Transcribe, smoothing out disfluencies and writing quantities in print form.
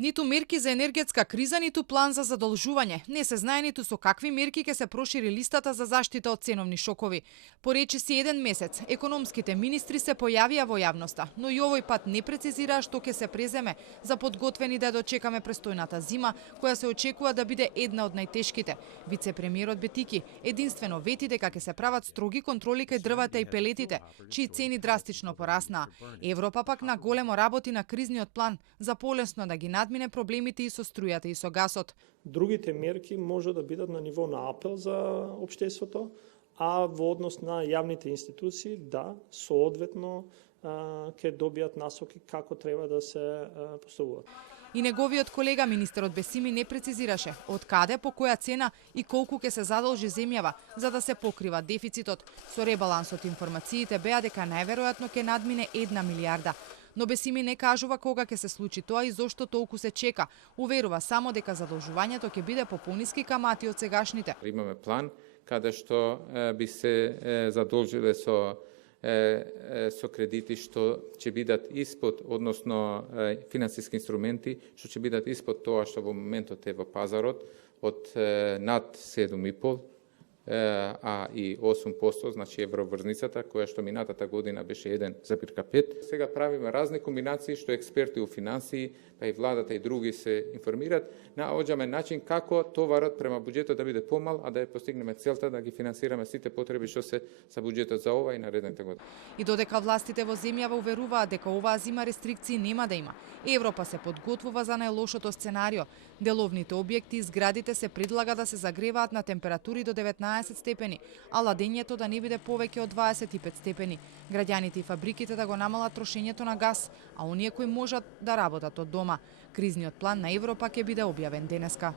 Ниту мерки за енергетска криза, ниту план за задолжување. Не се знае ниту со какви мерки ќе се прошири листата за заштита од ценовни шокови. По речиси еден месец, економските министри се појавија во јавноста, но и овој пат не прецизираа што ќе се преземе за подготвени да дочекаме престојната зима, која се очекува да биде една од најтешките. Вице-премиерот Бетики единствено вети дека ќе се прават строги контроли кај дрвата и пелетите, чии цени драстично пораснаа. Европа пак на големо работи на кризниот план за полесно да ги надмине проблемите и со струјата и со гасот. Другите мерки може да бидат на ниво на апел за општеството, а во однос на јавните институции, да, соодветно ќе добијат насоки како треба да се постапуваат. И неговиот колега министерот Бесими не прецизираше од каде, по која цена и колку ќе се задолжи земјава за да се покрива дефицитот. Со ребалансот информациите беа дека најверојатно ќе надмине 1 милијарда. Но Бесими не кажува кога ќе се случи тоа и зошто толку се чека. Уверува само дека задолжувањето ќе биде по пониски камати од сегашните. Имаме план каде што би се задолжиле со кредити што ќе бидат испод, односно финансиски инструменти што ќе бидат испод тоа што во моментот е во пазарот од над 7,5 а и 8%, значи евроврзницата, која што минатата година беше 1,5. Сега правиме разни комбинации што експерти у финансии, па и владата и други се информираат, наоѓаме начин како товарот према буџетот да биде помал, а да ја постигнеме целта да ги финансираме сите потреби што се за буџетот за ова и наредните години. И додека властите во земјава уверуваат дека оваа зима рестрикции нема да има, Европа се подготвува за најлошото сценарио. Деловните објекти и зградите се предлага да се загреваат на температури до 19 степени, а ладењето да не биде повеќе од 25 степени. Граѓаните и фабриките да го намалат трошењето на газ, а оние кои можат да работат од дома. Кризниот план на Европа ќе биде објавен денеска.